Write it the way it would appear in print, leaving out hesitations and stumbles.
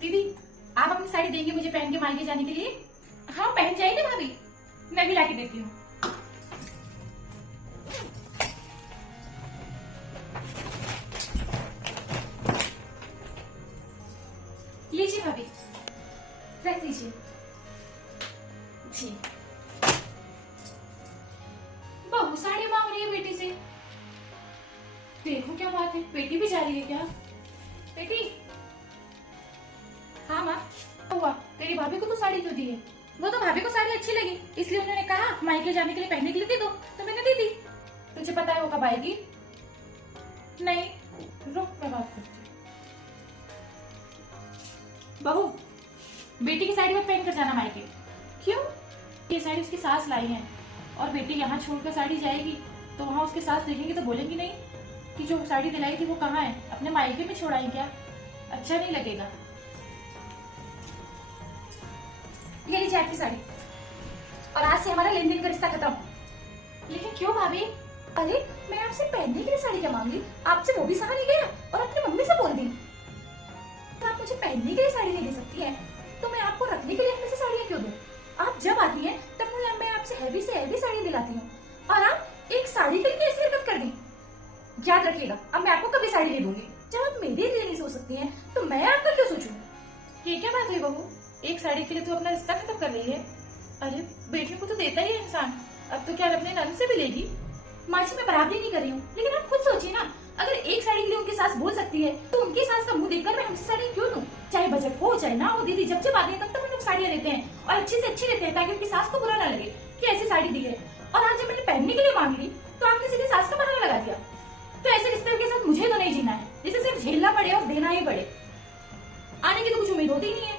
दीदी, आप अपनी साड़ी देंगे मुझे पहन के मायके जाने के लिए? हाँ पहन जाएगी भाभी, मैं भी लाके देती हूँ। लीजिए भाभी, रख लीजिए। जी। बहू साड़ी मांग रही है बेटी से। देखो क्या बात है, बेटी भी जा रही है क्या? बेटी। हाँ माँ। हुआ, तेरी भाभी को तो साड़ी क्यों दी है? वो तो भाभी को साड़ी अच्छी लगी, इसलिए उन्होंने कहा मायके जाने के लिए पहनने के लिए दे दो, तो मैंने दे दी। तुझे पता है वो कब आएगी? नहीं, रुक मैं बात करती हूँ। बहू, बेटी की साड़ी मत पहन कर जाना मायके। क्यों? ये साड़ी उसकी सास लाई है, और बेटी यहाँ छोड़कर साड़ी जाएगी तो वहाँ उसके सास देखेंगे तो बोलेंगी नहीं कि जो साड़ी दिलाई थी वो कहाँ है, अपने मायके में छोड़ाई क्या? अच्छा नहीं लगेगा। ये लीजिए आपकी साड़ी, और आज से हमारा लेन देन का रिश्ता खत्म। लेकिन क्यों भाभी? अरे मैं आपसे पहनने के लिए साड़ी क्या मांगी, आपसे वो भी सहा नहीं गया और अपनी मम्मी से बोल दी। तो आप मुझे पहनने के लिए साड़ी नहीं दे सकती है, तो मैं आपको रखने के लिए अपने से साड़ियाँ क्यों दूं? आप जब आती हैं तब मुझे मैं आपसे हैवी से हैवी साड़ी दिलाती हूँ, और आप एक साड़ी के लिए कैसी हरकत कर दी? याद रखिएगा, अब मैं आपको कभी साड़ी नहीं दूंगी। जब आप मेरे लिए नहीं सोच सकती हैं, तो मैं आपका क्यों सोचूं? ये क्या बात हुई बहू, एक साड़ी के लिए तू अपना रिश्ता खत्म कर रही है? अरे बेटियों को तो देता ही है इंसान, अब तो क्या अपने नंद से भी लेगी? माँ जी मैं बराबरी नहीं कर रही हूँ, लेकिन आप खुद सोचिए ना, अगर एक साड़ी के लिए उनकी सास बोल सकती है तो उनकी सास का मुंह देखकर मैं हमसे साड़ी क्यों दूं? चाहे बजट हो चाहे ना हो दीदी, जब जब आते हैं तब तक हम लोग साड़ियाँ लेते हैं, और अच्छी से अच्छी लेते हैं, ताकि उनकी सास को बुरा ना लगे कि ऐसी साड़ी दी है। और आज जब मैंने पहनने के लिए मांग ली तो आपने सीधे सास का बहाना लगा दिया। तो ऐसे रिश्ते के साथ मुझे तो नहीं जीना है जिसे सिर्फ झेलना पड़े और देना ही पड़े। आने की तो कुछ उम्मीद होती ही नहीं है।